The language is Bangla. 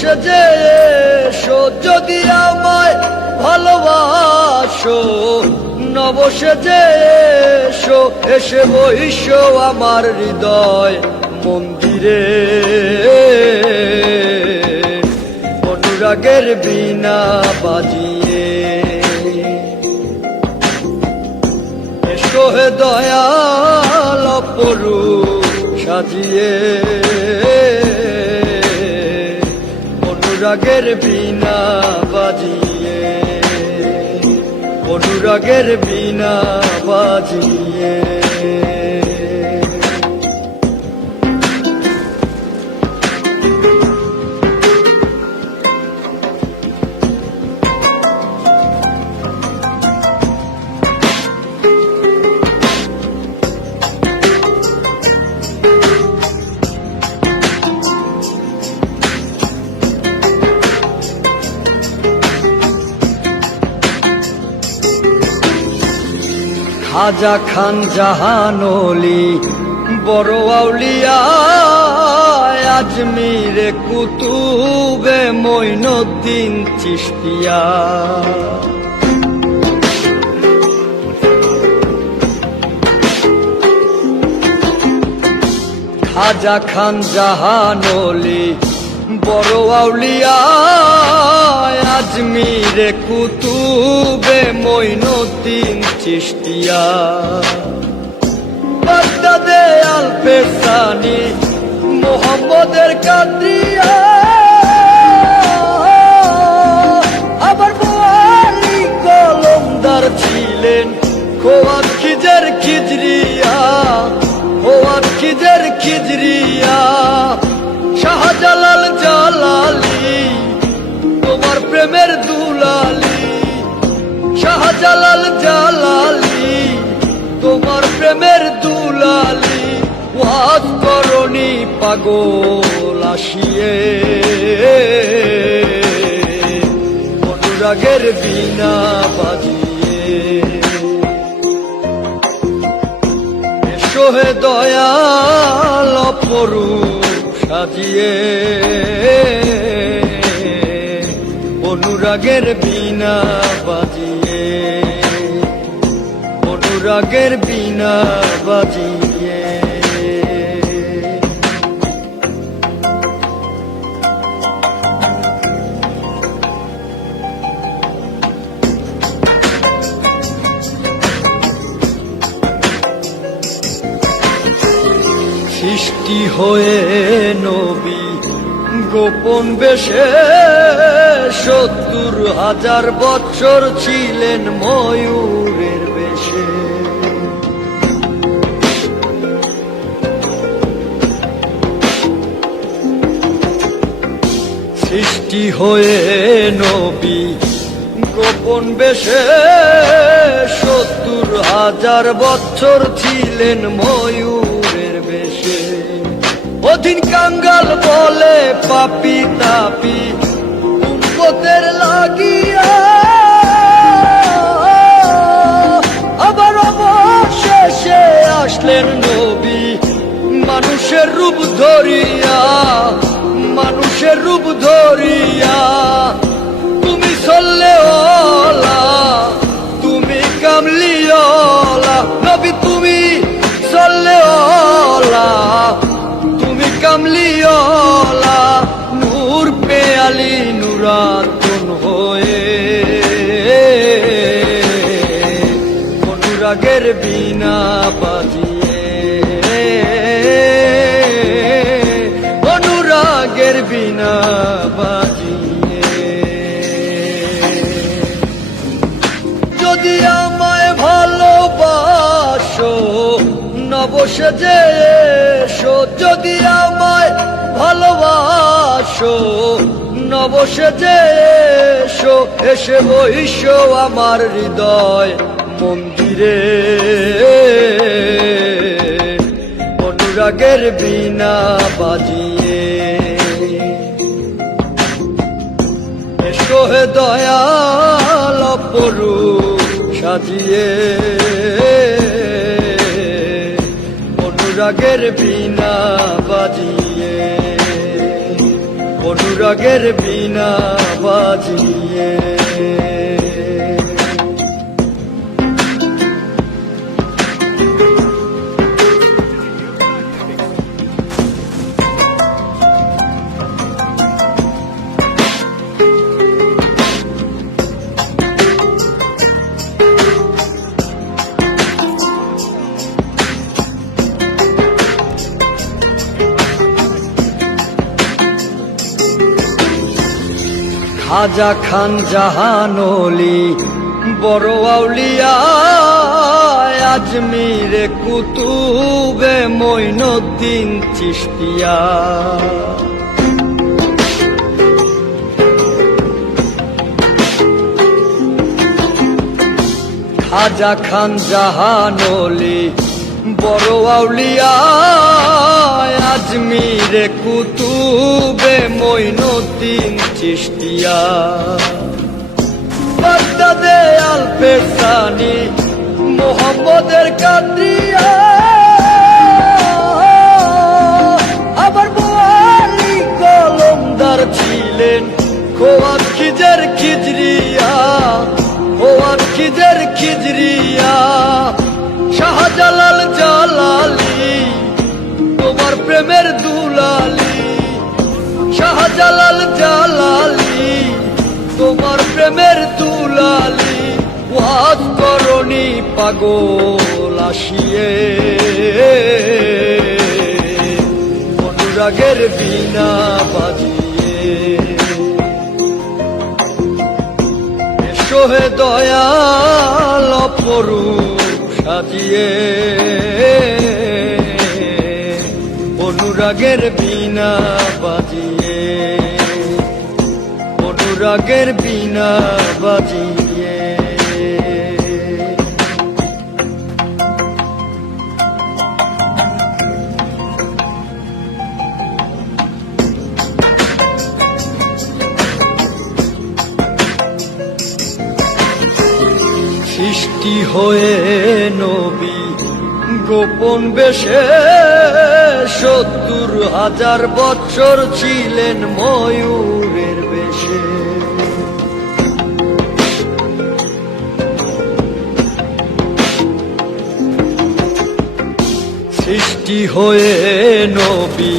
সেজে এসো যদি আমায় ভালোবাসো, নব সেজে এসো, এসে বইসো আমার হৃদয় মন্দিরে। অনুরাগের বীণা বাজিয়ে এসো হে দয়াল অপরূপ সাজিয়ে। অনুরাগের বীণা বাজিয়ে, অনুরাগের বীণা বাজিয়ে। খাজা খান জাহান ওলি বড় আউলিয়া, আজমিরে কুতুবে মঈনুদ্দিন চিশতিয়া। খাজা খান জাহান ওলি বড় আউলিয়া, আজমিরে কুতুবে মঈনুদ্দিন চিশতিয়া। বাগদাদে আল-ফেসানি মোহাম্মদের কাদরিয়া, আবার বোয়ালি কলমদার ছিলেন খোয়াত খিজের খিজরিয়া, খোয়াত খিজের খিজরিয়া। শাহজালাল জালালি তোমার প্রেমের দুলালি, শাহজালাল জালালি তোমার প্রেমের দুলালি। ওয়াজ করনি পাগল আসিয়ে, অনুরাগের বীণা বাজিয়ে এসো হে দয়াল অপরূপ সাজিয়ে। অনুরাগের বীণা বাজিয়ে, অনুরাগের বীণা বাজিয়ে। সৃষ্টি হয়ে নবী গোপন বেশে ৭০,০০০ বছর ছিলেন ময়ূরের বেশে। সৃষ্টি হয়ে নবী গোপন বেশে ৭০,০০০ বছর ছিলেন ময়ূরের বেশে। অধীন কাঙ্গাল বলে পাপি তাপি উম্মতের লাগিয়া, আবার অবশেষে আসলেন নবী মানুষের রূপ ধরিয়া, মানুষের রূপ ধরিয়া। তুমি সল্লেওয়ালা, তুমি কামলিওয়ালা নবী, তুমি সল্লেওয়ালা, তুমি কামলিওয়ালা। নূর পেয়ালি নুরাতুন হয়ে, অনুরাগের বীণা বাজিয়ে, অনুরাগের বীণা বাজিয়ে। যদি আমায় ভালোবাসো, নব সেজে এসো, যদি আমায় ভালোবাসো, নব সেজে এসো, এসে বইসো আমার হৃদয় মন্দিরে। অনুরাগের বীণা বাজিয়ে এসো হে দয়াল অপরূপ সাজিয়ে। অনুরাগের বীণা বাজিয়ে, অনুরাগের বীণা বাজিয়ে। খাজা খান জাহানলি বড় আউলিয়া আজমিরে কুতুবে মঈনুদ্দিন চিশতিয়া। খাজা খান জাহানলি বড় আউলিয়া আজমিরে কুতুবে মঈনুদ্দিন চিশতিয়া। বাগদাদে আল-ফেসানি মোহাম্মদের কাদরিয়া, আবার বোয়ালি কলমদার ছিলেন খোয়াত খিজের খিজরিয়া, খোয়াত খিজের খিজরিয়া। শাহজালাল জালালি তোমার প্রেমের দুলালি, শাহজালাল জালালি তোমার প্রেমের দুলালি। ওয়াজ করনি পাগল আসিয়ে, অনুরাগের বীণা বাজিয়ে। এসো হে দয়াল অপরূপ সাজিয়ে, অনুরাগের বীণা বাজিয়ে, অনুরাগের বীণা বাজিয়ে। সৃষ্টি হয়ে নবী গোপন বেশে ৭০,০০০ বছর ছিলেন ময়ূরের বেশে। সৃষ্টি হয়ে নবী